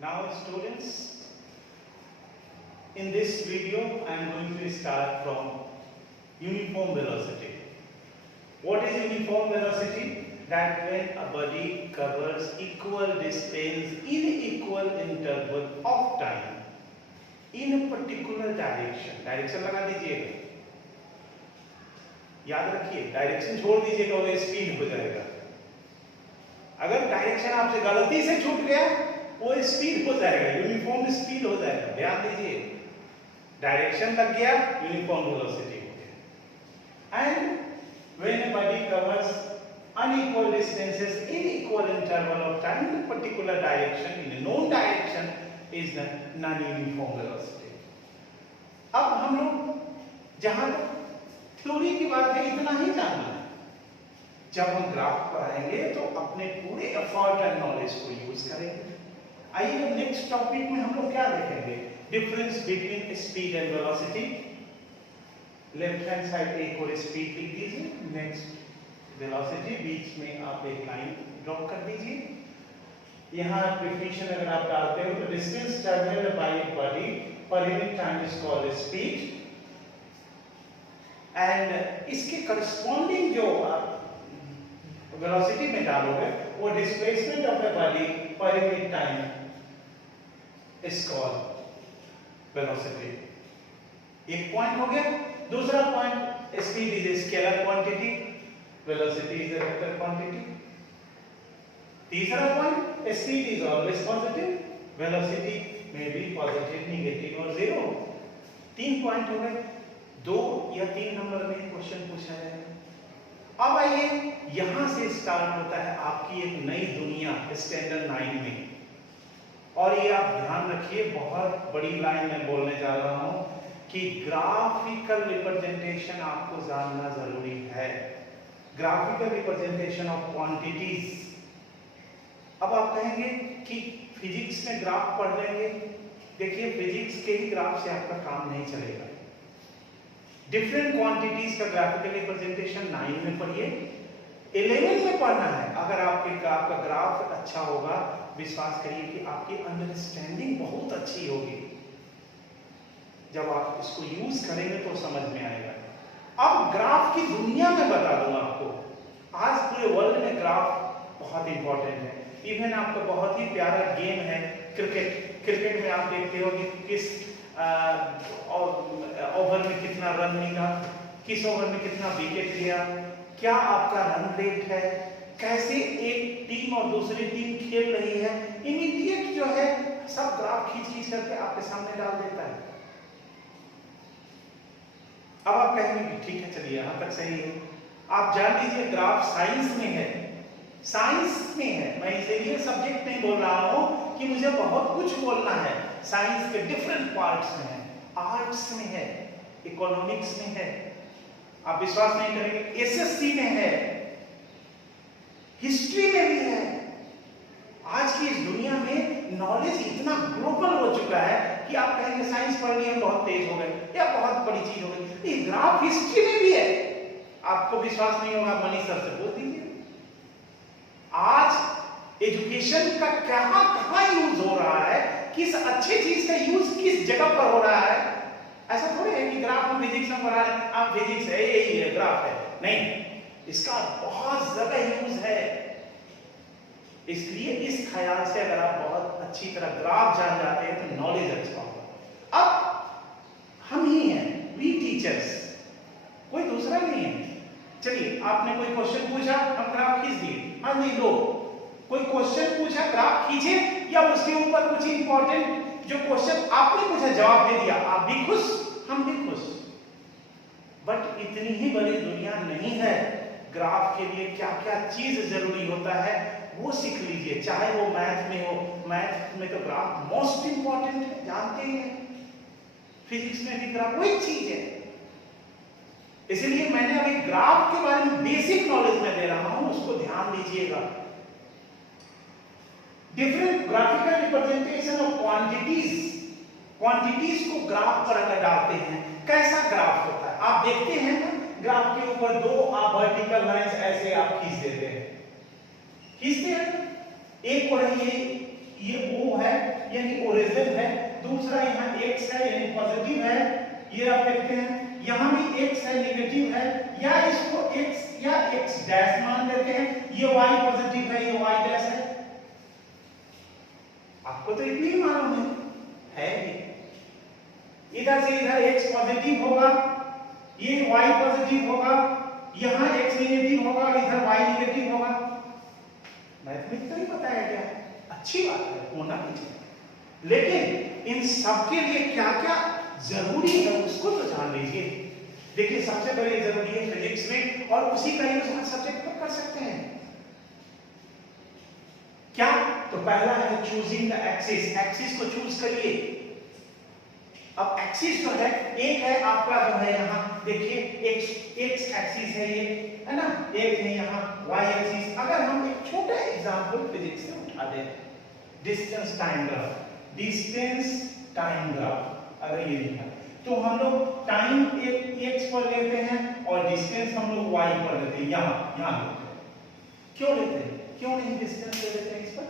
Now students, in this video I am going to start from uniform velocity. What is uniform velocity? That when a body covers equal distance in equal interval of time in a particular direction. Direction लगा दीजिएगा, याद रखिए direction छोड़ दीजिएगा वो speed हो जाएगा। अगर डायरेक्शन आपसे गलती से छूट गया वो स्पीड हो जाएगा, यूनिफॉर्म स्पीड हो जाएगा। ध्यान दीजिए, डायरेक्शन लग गया यूनिफॉर्म वेलोसिटी हो गया। And when a body covers unequal distances in equal interval of time in a particular direction, in a known direction, is the non-uniform velocity. अब हम लोग जहां तक थ्योरी की बात है इतना ही जानना है। जब हम ग्राफ पढ़ाएंगे तो अपने पूरे एफर्ट एंड नॉलेज को यूज करेंगे। आइए नेक्स्ट टॉपिक में हम लोग क्या देखेंगे? Difference between speed and velocity. Left hand side एक और स्पीड लिख दीजिए, नेक्स्ट वेलोसिटी, बीच में आप एक लाइन ड्रॉ कर दीजिए। यहाँ डेफिनेशन अगर आप डालते हो तो distance travelled by a body per unit time is called speed, and इसके करस्पॉन्डिंग जो आप वेलोसिटी में डालोगे वो displacement of the body per unit time is called velocity. एक पॉइंट हो गया। दूसरा point, speed is a scalar quantity, velocity is a vector quantity. तीसरा point, speed is always positive, velocity may be positive, negative और zero. तीन point हो गए। 2 या 3 नंबर में क्वेश्चन पूछा जाएगा। अब आइए यहां से स्टार्ट होता है आपकी एक नई दुनिया स्टैंडर्ड 9 में। और ये आप ध्यान रखिए, बहुत बड़ी लाइन में बोलने जा रहा हूं कि ग्राफिकल रिप्रेजेंटेशन आपको जानना जरूरी है। Graphical representation of quantities. अब आप कहेंगे कि फिजिक्स में ग्राफ पढ़ लेंगे। देखिए फिजिक्स के ही ग्राफ से आपका काम नहीं चलेगा। डिफरेंट क्वांटिटीज का ग्राफिकल रिप्रेजेंटेशन 9 में पढ़िए, 11 में पढ़ना है। अगर आपका ग्राफ अच्छा होगा, विश्वास करिए कि आपकी अंडरस्टैंडिंग बहुत अच्छी होगी। जब आप इसको यूज करेंगे तो समझ में आएगा। अब ग्राफ की दुनिया में बता दूंगा आपको। आज पूरे वर्ल्ड में ग्राफ बहुत इंपॉर्टेंट है। इवन आपका बहुत ही प्यारा गेम है क्रिकेट। क्रिकेट में आप देखते हो कि किस ओवर में कितना रन मिला, किस ओवर में कितना विकेट लिया, क्या आपका रन रेट है, कैसे एक टीम और दूसरी टीम खेल रही है। इमीडिएट जो है सब ग्राफ खींच करके आपके सामने डाल देता है। अब आप कहेंगे कि ठीक है चलिए यहां तक सही है। आप जान लीजिए ग्राफ साइंस में है, साइंस में है। मैं इसीलिए सब्जेक्ट नहीं बोल रहा हूं कि मुझे बहुत कुछ बोलना है। साइंस के डिफरेंट पार्ट्स में है, आर्ट्स में है, इकोनॉमिक्स में है, आप विश्वास नहीं करेंगे, एसएससी में है, हिस्ट्री में भी है। आज की इस दुनिया में नॉलेज इतना ग्लोबल हो चुका है कि आप कहेंगे साइंस पढ़ लिए बहुत तेज हो गए या बहुत बड़ी चीज हो गई। ये ग्राफ हिस्ट्री में भी है। आपको विश्वास नहीं होगा, मनीष सर से पूछ दीजिए। आज एजुकेशन का कहां यूज हो रहा है, किस अच्छे चीज का यूज किस जगह पर हो रहा है। ऐसा थोड़ी है कि ग्राफ में फिजिक्स में पढ़ा रहे आप फिजिक्स है यही है ग्राफ है, नहीं, इसका बहुत ज्यादा यूज है। इसलिए इस ख्याल से अगर आप बहुत अच्छी तरह ग्राफ जान जाते हैं तो नॉलेज अच्छा होगा। अब हम ही हैं, वी टीचर्स, कोई दूसरा नहीं है। चलिए आपने कोई क्वेश्चन पूछा, हम ग्राफ खींच दिए। हाँ नहीं, लो कोई क्वेश्चन पूछा, ग्राफ खींचे, या उसके ऊपर कुछ इंपॉर्टेंट जो क्वेश्चन आपने पूछा जवाब दे दिया। आप भी खुश, हम भी खुश। बट इतनी ही बड़ी दुनिया नहीं है। ग्राफ के लिए क्या क्या चीज जरूरी होता है वो सीख लीजिए। चाहे वो मैथ में हो, मैथ में तो ग्राफ मोस्ट इंपॉर्टेंट है, जानते हैं। फिजिक्स में भी ग्राफ वही चीज है। इसलिए मैंने अभी ग्राफ के बारे में बेसिक नॉलेज में दे रहा हूं, उसको ध्यान दीजिएगा। Different graphical representation of quantities. Quantities को ग्राफ पर अगर डालते हैं कैसा ग्राफ होता है आप देखते हैं ना। ग्राफ के ऊपर 2 आप वर्टिकल लाइंस ऐसे आप खींच देते हैं, खींचते हैं। एक को है ये ये O है यानी ओरिजिन है, दूसरा यहाँ x है यानी पॉजिटिव है, ये आप देखते हैं यहाँ भी x है नेगेटिव है, या इसको x या x डैश मान लेते हैं, ये y पॉजिटिव है ये y डैश है। आपको तो इतनी ही मालूम है इधर से इधर x पॉजिटिव होगा, ये y पॉजिटिव होगा, यहाँ x नेगेटिव होगा, इधर y नेगेटिव होगा। मैथमेटिक्स नहीं पता है क्या? अच्छी बात है, होना भी चाहिए, लेकिन इन सब के लिए क्या क्या जरूरी है उसको तो जान लीजिए। देखिए सबसे पहले जरूरी है फिजिक्स में, और उसी का यूज हर सब्जेक्ट पर कर सकते हैं। क्या? तो पहला है चूजिंग द एक्सिस, एक्सिस को चूज करिए। अब एक्सिस जो है, एक है आपका जो है यहाँ देखिए एक्स एक्सिस है ये, है ना, एक है यहाँ y एक्सिस। अगर हम एक छोटा एग्जांपल फिजिक्स से उठा दें, distance time graph, distance time graph अगर ये लिखा, तो हम लोग टाइम x पर लेते हैं और डिस्टेंस हम लोग y पर लेते हैं, यहाँ लेते हैं। क्यों लेते हैं? क्यों नहीं डिस्टेंस ले लेते हैं इस पर?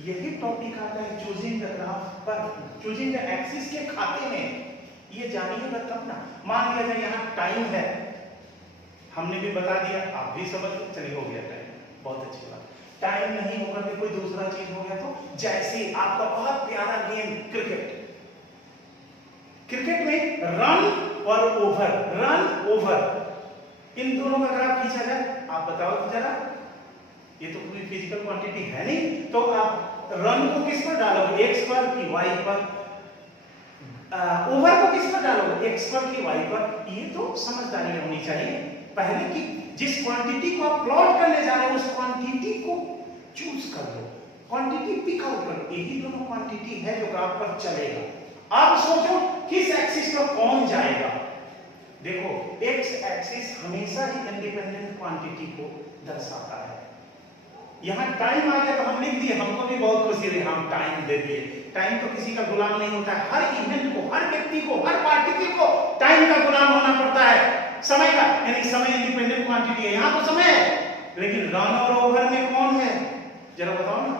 यही टॉपिक आता है चूजिंग द ग्राफ पर, चूजिंग द एक्सिस के खाते में। ये जानिएगा तब ना। मान लिया जाए यहाँ टाइम है, हमने भी बता दिया, आप भी समझ चलिए हो गया टाइम, बहुत अच्छी बात। टाइम नहीं होगा कि कोई दूसरा चीज हो गया तो, जैसे आपका बहुत प्यारा गेम क्रिकेट, क्रिकेट में रन और ओवर, रन ओवर, इन दोनों का ग्राफ खींचा जाए, आप बताओ जरा। ये तो कोई फिजिकल क्वांटिटी है नहीं, तो आप रन को किस पर डालोगे, x पर कि y पर? ओवर को किस पर डालोगे, x पर कि y पर? ये तो समझदारी होनी चाहिए पहले कि जिस क्वांटिटी को आप प्लॉट करने जा रहे हो उस क्वांटिटी को चूज कर लो, क्वांटिटी पिक आउट करो। यही दोनों क्वांटिटी है जो ग्राफ पर चलेगा। अब सोचो किस एक्सिस पर कौन जाएगा। देखो x एक्सिस हमेशा ही इंडिपेंडेंट क्वांटिटी को दर्शाता है। यहाँ टाइम आ गया तो हम लिख दिए, हमको भी बहुत खुशी हुई, हम टाइम दे दिए। टाइम तो किसी का गुलाम नहीं होता है, हर इवेंट को, हर व्यक्ति को, हर पार्टिकल को टाइम का गुलाम होना पड़ता है, समय का, यानी समय इंडिपेंडेंट क्वांटिटी है। यहाँ तो समय है, लेकिन रन और ओवर में कौन है जरा बताओ ना।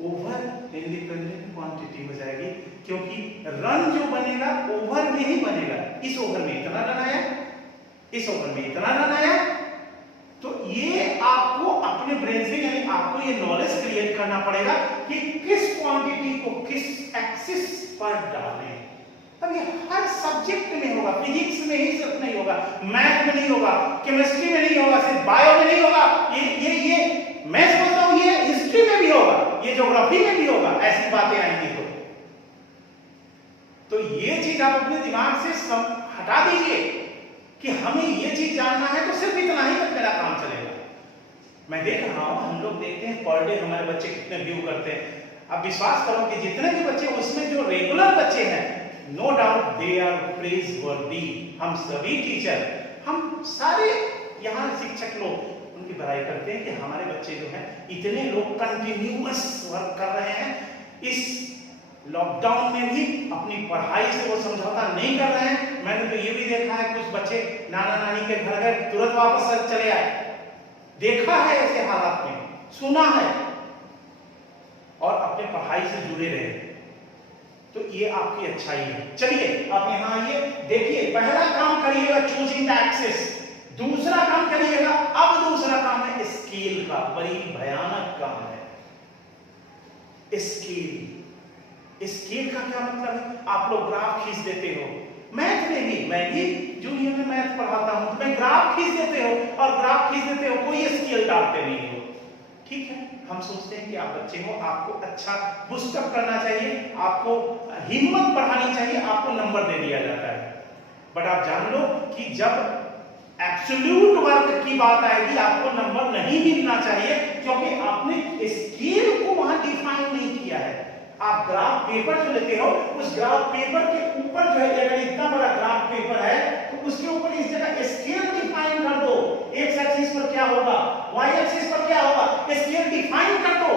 ओवर इंडिपेंडेंट क्वांटिटी हो जाएगी, क्योंकि रन जो बनेगा ओवर में ही बनेगा। इस ओवर में इतना रन आया, इस ओवर में इतना रन आया, तो ये आपको अपने ब्रेन से, यानी आपको ये नॉलेज क्रिएट करना पड़ेगा कि किस क्वांटिटी को किस एक्सिस पर डालें। अब ये हर सब्जेक्ट में होगा, फिजिक्स में ही सिर्फ नहीं होगा, मैथ में नहीं होगा, केमिस्ट्री में नहीं होगा, सिर्फ बायो में नहीं होगा, ये मैं समझता हूं ये हिस्ट्री में भी होगा, ये ज्योग्राफी में भी होगा। ऐसी बातें आएंगी तो ये चीज आप अपने दिमाग से हटा दीजिए कि हमें ये चीज जानना है, तो सिर्फ इतना ही तक मेरा काम चलेगा। मैं देख रहा हूं, हम लोग देखते हैं पर डे हमारे बच्चे कितने व्यू करते हैं। अब विश्वास करो कि जितने भी बच्चे, उसमें जो रेगुलर बच्चे हैं, no doubt they are praiseworthy. हम सभी टीचर, हम सारे यहाँ शिक्षक लोग उनकी बड़ाई करते हैं कि हमारे बच्चे जो हैं, इतने लोग कंटिन्यूअस वर्क कर रहे हैं। इस लॉकडाउन में भी अपनी पढ़ाई से वो समझौता नहीं कर रहे हैं। मैंने तो ये भी देखा है, कुछ बच्चे नाना नानी के घर गए, तुरंत वापस चले आए। देखा है ऐसे हालात में, सुना है, और अपने पढ़ाई से जुड़े रहे। तो ये आपकी अच्छाई है। चलिए आप यहाँ आइए, देखिए पहला काम करिएगा चूजिंग द एक्सिस, दूसरा काम करिएगा, अब दूसरा काम है स्केल का। बड़ी भयानक काम है स्केल। स्केल का क्या मतलब है? आप लोग ग्राफ खींच देते हो, मैथ में भी, मैं भी जूनियर में मैथ पढ़ाता हूं, तो मैं ग्राफ खींच देते हो, और ग्राफ खींच देते हो, कोई स्केल डालते नहीं हो। ठीक है, हम सोचते हैं कि आप बच्चे हो, आपको अच्छा बूस्टअप करना चाहिए, आपको हिम्मत बढ़ानी चाहिए, आपको नंबर दे दिया जाता है। बट आप जान लो कि जब एब्सोल्यूट वर्क की बात आएगी, आपको नंबर नहीं मिलना चाहिए, क्योंकि आपने स्केल को वहां डिफाइन नहीं किया है। आप ग्राफ पेपर जो लेते हो, उस ग्राफ पेपर के ऊपर जो है, अगर इतना बड़ा ग्राफ पेपर है तो उसके ऊपर इस जगह स्केल डिफाइन कर दो। एक्स एक्सिस पर क्या होगा, वाई एक्सिस पर क्या होगा, स्केल डिफाइन कर दो।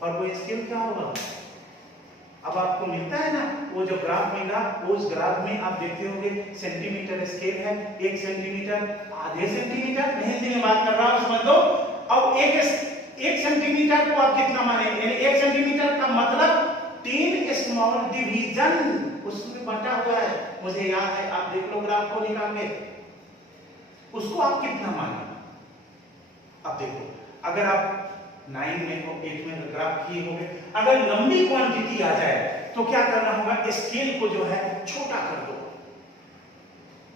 और वो स्केल क्या होगा? अब आपको मिलता है ना वो जो ग्राफ मिला, उस ग्राफ में आप देखते होंगे सेंटीमीटर स्केल है, 1 सेंटीमीटर, आधे सेंटीमीटर, हिंदी में बात कर रहा हूं, समझ लो। अब एक सेंटीमीटर सेंटीमीटर को आप कितना माने, यानी 1 सेंटीमीटर का मतलब 3 स्मॉल डिवीजन उसमें बंटा हुआ है, मुझे याद है, आप देख लो ग्राफ को निकाल के, उसको आप कितना माने। अब देखो, अगर आप 9 में हो, 8 में ग्राफ किए होंगे, अगर लंबी क्वांटिटी आ जाए तो क्या करना होगा, स्केल को जो है छोटा कर दो।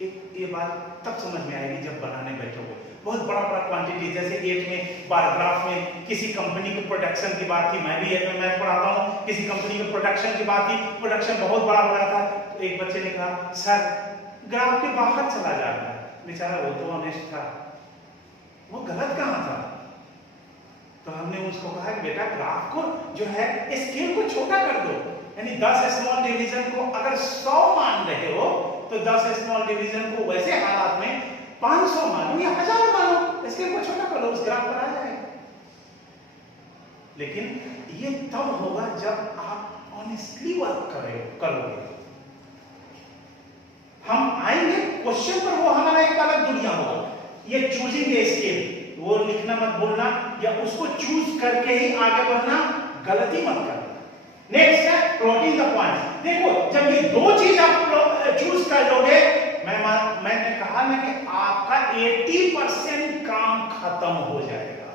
ये बात तब समझ में आएगी जब बनाने बैठोगे। बहुत बड़ा बड़ा क्वांटिटी, जैसे 8 में पैराग्राफ में किसी कंपनी के प्रोडक्शन की बात थी, मैं भी 8 में मैथ पढ़ाता हूँ, किसी कंपनी के प्रोडक्शन की बात थी, प्रोडक्शन बहुत बड़ा हो रहा था, तो एक बच्चे ने कहा सर ग्राफ के बाहर चला जा रहा है। बेचारा वो तो ऑनेस्ट था, वो गलत कहाँ था, तो हमने उसको कहा कि बेटा ग्राफ को जो है स्केल को छोटा कर दो, यानी 10 स्मॉल डिवीजन को अगर 100 मान रहे हो तो 10 स्मॉल डिवीजन को वैसे हालात में 500 मानो या 1000 मानो, स्केल को छोटा कर लो, उस ग्राफ पर आ जाएगा। लेकिन ये तब होगा जब आप ऑनेस्टली वर्क करोगे। हम आएंगे क्वेश्चन पर, वो हमारा एक अलग दुनिया होगा। ये चूजिंग ए स्केल, वो लिखना मत बोलना, या उसको चूज करके ही आगे बढ़ना, गलती मत करना। नेक्स्ट है प्लॉटिंग द पॉइंट्स। देखो जब ये दो चीज आप चूज कर लोगे, मैंने कहा ना कि आपका 80% काम खत्म हो जाएगा।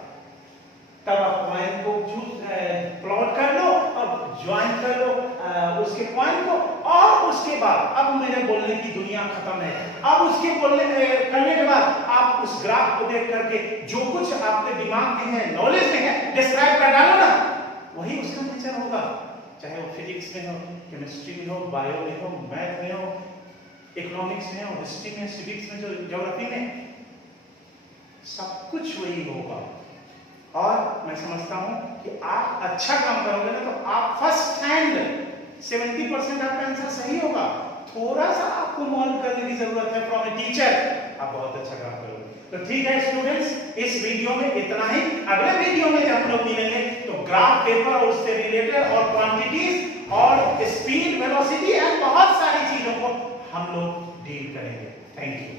तब आप पॉइंट को चूज प्लॉट कर लो और ज्वाइन कर लो उसके पॉइंट को, और उसके बाद अब मेरे बोलने की दुनिया खत्म है। अब उसके बोलने करने के बाद आप उस ग्राफ को देख करके जो कुछ आपके दिमाग में है, नॉलेज में है, डिस्क्राइब कर डालो ना, वही उसका नेचर होगा। चाहे वो फिजिक्स में हो, केमिस्ट्री में हो, बायो में हो, मैथ में हो, इकोनॉमिक्स में हो, हिस्ट्री में, सिविक्स में, ज्योग्राफी में, सब कुछ वही होगा। और मैं समझता हूं कि आप अच्छा काम करोगे ना, तो आप फर्स्ट हैंड 70% आपका आंसर सही होगा। थोड़ा सा आपको मॉल करने की जरूरत है फ्रॉम ए टीचर, आप बहुत अच्छा काम करोगे। तो ठीक है स्टूडेंट्स, इस वीडियो में इतना ही। अगले वीडियो में जब हम लोग मिलेंगे तो ग्राफ पेपर और उससे रिलेटेड और क्वांटिटीज और स्पीड, वेलोसिटी एंड बहुत सारी चीजों को हम लोग डील करेंगे। Thank you.